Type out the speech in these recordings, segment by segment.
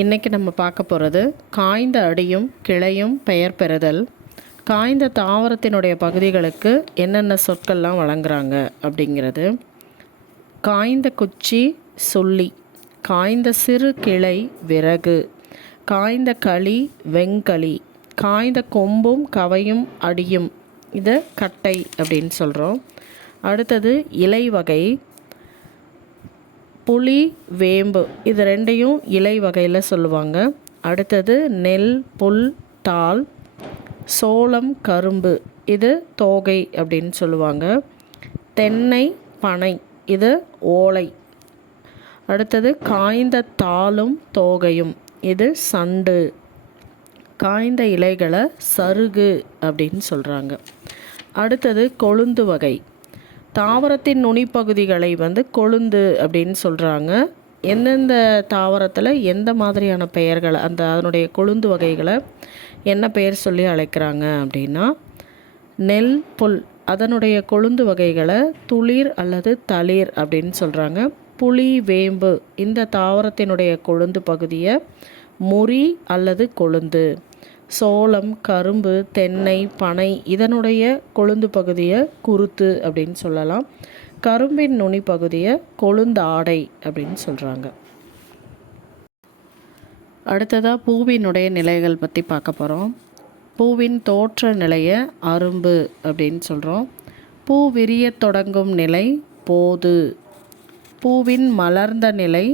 இன்றைக்கி நம்ம பார்க்க போகிறது காய்ந்த அடியும் கிளையும் பெயர் பெறுதல். காய்ந்த தாவரத்தினுடைய பகுதிகளுக்கு என்னென்ன சொற்கள்லாம் வழங்குறாங்க அப்படிங்கிறது. காய்ந்த குச்சி சொல்லி, காய்ந்த சிறு கிளை விறகு, காய்ந்த களி வெங்களி, காய்ந்த கொம்பும் கவையும் அடியும், இது கட்டை அப்படின்னு சொல்கிறோம். அடுத்தது இலை வகை, புளி வேம்பு, இது ரெண்டையும் இலை வகையில் சொல்லுவாங்க. அடுத்தது நெல் புல் தாள், சோளம் கரும்பு, இது தோகை அப்படின்னு சொல்லுவாங்க. தென்னை பனை, இது ஓலை. அடுத்தது காய்ந்த தாளும் தோகையும், இது சண்டு. காய்ந்த இலைகளை சருகு அப்படின்னு சொல்கிறாங்க. அடுத்தது கொழுந்து வகை, தாவரத்தின் நுனிப்பகுதிகளை கொழுந்து அப்படின்னு சொல்கிறாங்க. எந்தெந்த தாவரத்தில் எந்த மாதிரியான பெயர்களை, அதனுடைய கொழுந்து வகைகளை என்ன பெயர் சொல்லி அழைக்கிறாங்க அப்படின்னா, நெல் புல், அதனுடைய கொழுந்து வகைகளை துளிர் அல்லது தளிர் அப்படின்னு சொல்கிறாங்க. புளி வேம்பு, இந்த தாவரத்தினுடைய கொழுந்து பகுதியை முறி அல்லது கொழுந்து. சோளம் கரும்பு தென்னை பனை, இதனுடைய கொழுந்து பகுதியை குருத்து அப்படின்னு சொல்லலாம். கரும்பின் நுனி பகுதியை கொழுந்து ஆடை அப்படின்னு சொல்கிறாங்க. அடுத்ததாக பூவினுடைய நிலைகள் பற்றி பார்க்க போகிறோம். பூவின் தோற்ற நிலையை அரும்பு அப்படின்னு சொல்கிறோம். பூ விரிய தொடங்கும் நிலை போது. பூவின் மலர்ந்த நிலை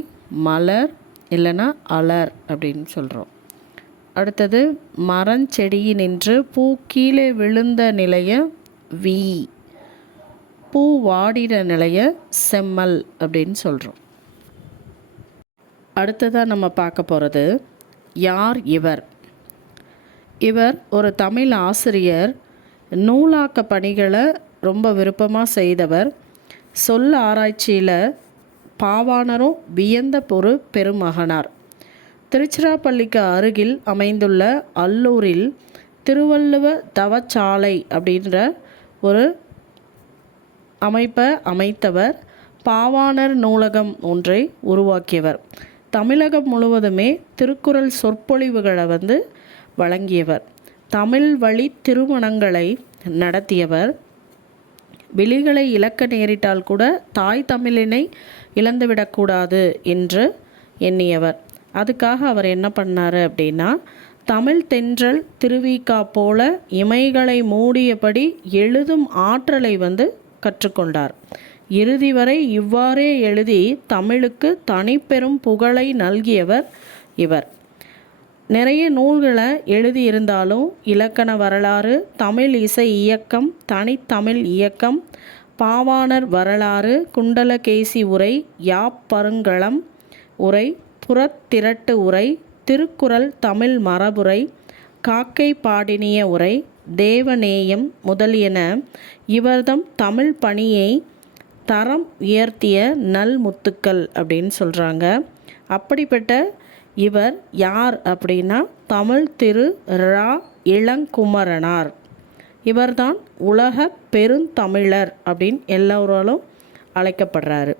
மலர் இல்லைன்னா அலர் அப்படின்னு சொல்கிறோம். அடுத்தது மரஞ்செடியினின்று பூ கீழே விழுந்த நிலையை வீ, பூ வாடின நிலையை செம்மல் அப்படின்னு சொல்கிறோம். அடுத்ததாக நம்ம பார்க்க போகிறது யார் இவர். இவர் ஒரு தமிழ் ஆசிரியர், நூலாக்க பணிகளை ரொம்ப விருப்பமாக செய்தவர். சொல் ஆராய்ச்சியில் பாவாணரும் வியந்த பெருமகனார். திருச்சிராப்பள்ளிக்கு அருகில் அமைந்துள்ள அல்லூரில் திருவள்ளுவ தவச்சாலை அப்படின்ற ஒரு அமைப்பை அமைத்தவர். பாவாணர் நூலகம் ஒன்றை உருவாக்கியவர். தமிழகம் முழுவதுமே திருக்குறள் சொற்பொழிவுகளை வழங்கியவர். தமிழ் வழி திருமணங்களை நடத்தியவர். விழிகளை இழக்க நேரிட்டால் கூட தாய் தமிழினை இழந்துவிடக்கூடாது என்று எண்ணியவர். அதுக்காக அவர் என்ன பண்ணார் அப்படின்னா, தமிழ் தென்றல் திருவிக்கா போல இமைகளை மூடியபடி எழுதும் ஆற்றலை கற்றுக்கொண்டார். இறுதி வரை இவ்வாறே எழுதி தமிழுக்கு தனிப்பெரும் புகழை நல்கியவர் இவர். நிறைய நூல்களை எழுதியிருந்தாலும் இலக்கண வரலாறு, தமிழ் இசை இயக்கம், தனித்தமிழ் இயக்கம், பாவாணர் வரலாறு, குண்டலகேசி உரை, யாப்பருங்களம் உரை, புறத்திரட்டு உரை, திருக்குறள் தமிழ் மரபுரை, காக்கை பாடினிய உரை, தேவநேயம் முதலியன இவர்தம் தமிழ் பணியை தரம் உயர்த்திய நல் முத்துக்கள் அப்படின்னு சொல்கிறாங்க. அப்படிப்பட்ட இவர் யார் அப்படின்னா, தமிழ் திரு ரா இளங்குமரனார். இவர்தான் உலக பெருந்தமிழர் அப்படின்னு எல்லோராலும் அழைக்கப்படுறாரு.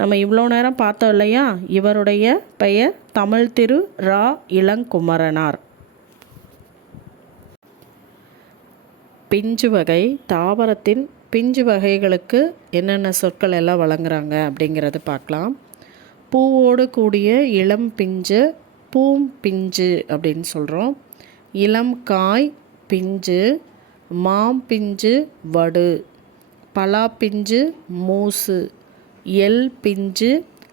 நம்ம இவ்வளோ நேரம் பார்த்தோம் இல்லையா, இவருடைய பெயர் தமிழ் திரு ரா இளங்குமரனார். பிஞ்சு வகை, தாவரத்தின் பிஞ்சு வகைகளுக்கு என்னென்ன சொற்கள் எல்லாம் வழங்குறாங்க அப்படிங்கிறது பார்க்கலாம். பூவோடு கூடிய இளம் பிஞ்சு பூம் பிஞ்சு அப்படின்னு சொல்கிறோம். இளம் காய் பிஞ்சு, மாம் பிஞ்சு வடு, பலா பிஞ்சு மூசு, எல் பிஞ்சு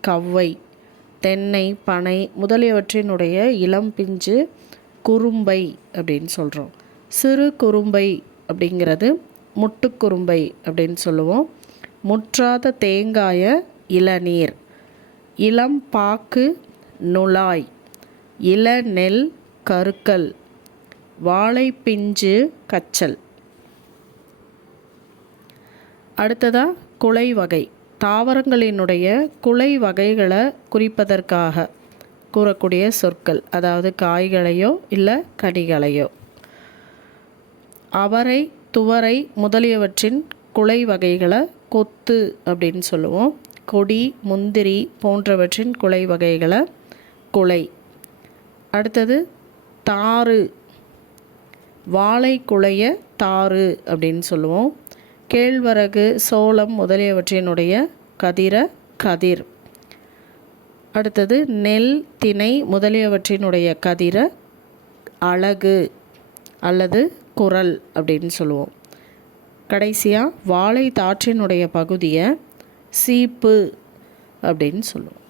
கவ்வை, தென்னை பனை முதலியவற்றினுடைய இளம் பிஞ்சு குறும்பை அப்படின்னு சொல்கிறோம். சிறு குறும்பை அப்படிங்கிறது முட்டுக்குறும்பை அப்படின்னு சொல்லுவோம். முற்றாத தேங்காய இளநீர், இளம் பாக்கு நுழாய், இளநெல் கருக்கல், வாழை பிஞ்சு கச்சல். அடுத்ததாக குலை வகை, தாவரங்களினுடைய குலை வகைகளை குறிப்பதற்காக கூறக்கூடிய சொற்கள், அதாவது காய்களையோ இல்லை கனிகளையோ. அவரை துவரை முதலியவற்றின் குலை வகைகளை கொத்து அப்படின்னு சொல்லுவோம். கொடி முந்திரி போன்றவற்றின் குலை வகைகளை குலை. அடுத்தது தாறு, வாழை குலைய தாறு அப்படின்னு சொல்லுவோம். கேழ்வரகு, சோளம் முதலியவற்றினுடைய கதிர கதிர். அடுத்தது நெல், திணை முதலியவற்றினுடைய கதிர அழகு அல்லது குரல் அப்படின்னு சொல்லுவோம். கடைசியாக வாழை தாற்றினுடைய பகுதியை சீப்பு அப்படின்னு சொல்லுவோம்.